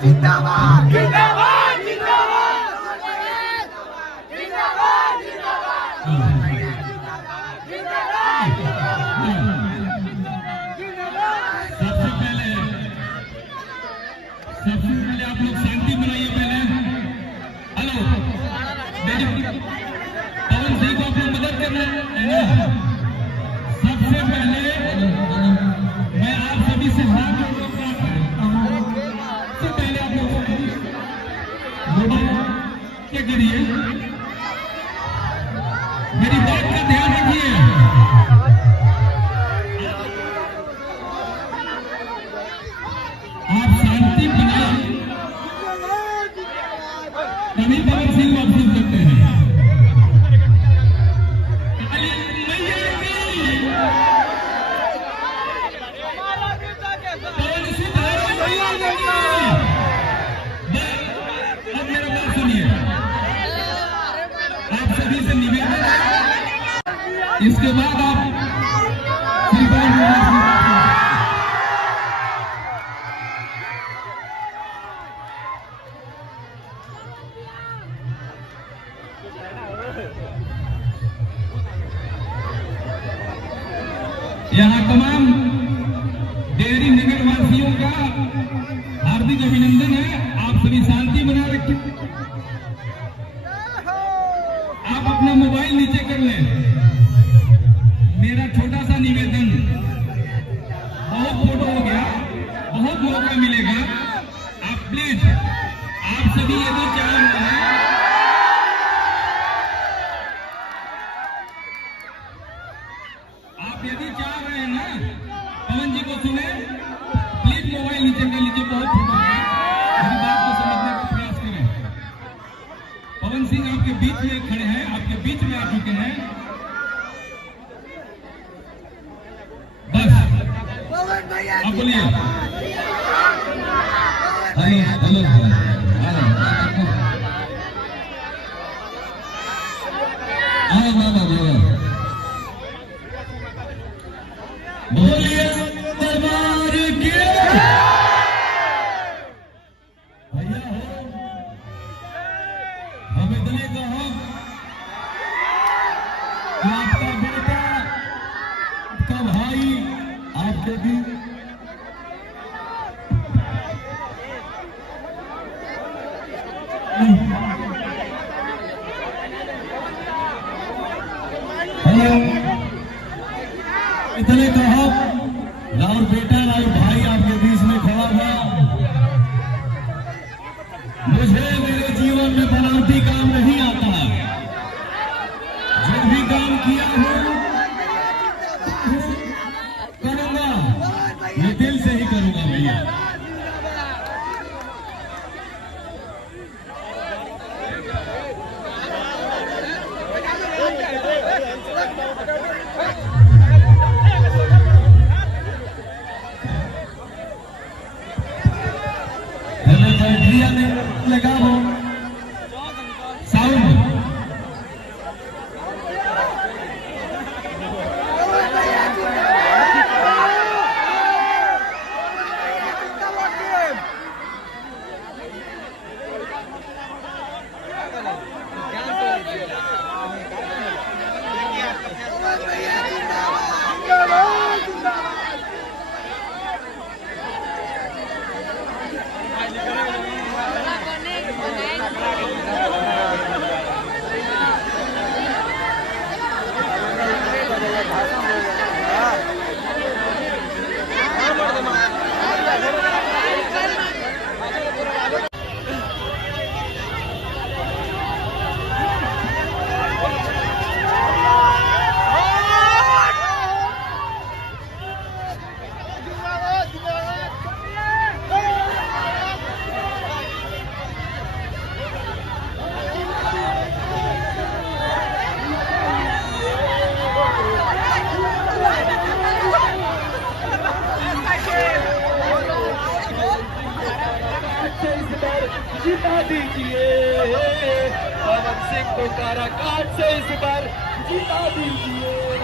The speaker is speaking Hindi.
जिंदाबाद जिंदाबाद जिंदाबाद जिंदाबाद सबसे पहले आप लोग शांति बनाइए। पहले हेलो, पवन सिंह को आप लोग मदद करना है। सबसे पहले मैं आप सभी से हाथ जोड़कर सबसे पहले आप लोग क्या करिए, मेरी बात का ध्यान रखिए। आप शांति बनाए, तभी पवन सिंह को आप सुन सकते हैं। अब मेरा बात सुनिए, आप सभी से निवेदन है, इसके बाद आप यहाँ तमाम डेयरी नगर वासियों का हार्दिक अभिनंदन है। आप सभी शांति बना रखें। आप अपना मोबाइल नीचे कर लें। मेरा छोटा सा निवेदन, बहुत फोटो हो गया, बहुत मौका मिलेगा। आप प्लीज, आप सभी यदि चाह रहे हैं, आप यदि चाह रहे हैं ना पवन जी को सुने, प्लीज मोबाइल नीचे कर लीजिए। बहुत फोटो है, मेरी बात को समझने का प्रयास करें। पवन सिंह आपके बीच में खड़े हैं, आपके बीच में आ चुके हैं। बस आप बोलिए। हेलो हेलो बोलिए दरबार के भैया हो। हम इतने कहो कि आपका बेटा, आपका भाई, आपके भी इतने कहो, लाल बेटा, लाल भाई आपके बीच में खड़ा हुआ। मुझे मेरे जीवन में बनावटी काम नहीं आता। जो भी काम किया हूं करूंगा, ये दिल से ही करूंगा भैया। जिता दीजिए। पवन सिंह को काराकाट से इस बार जिता दीजिए।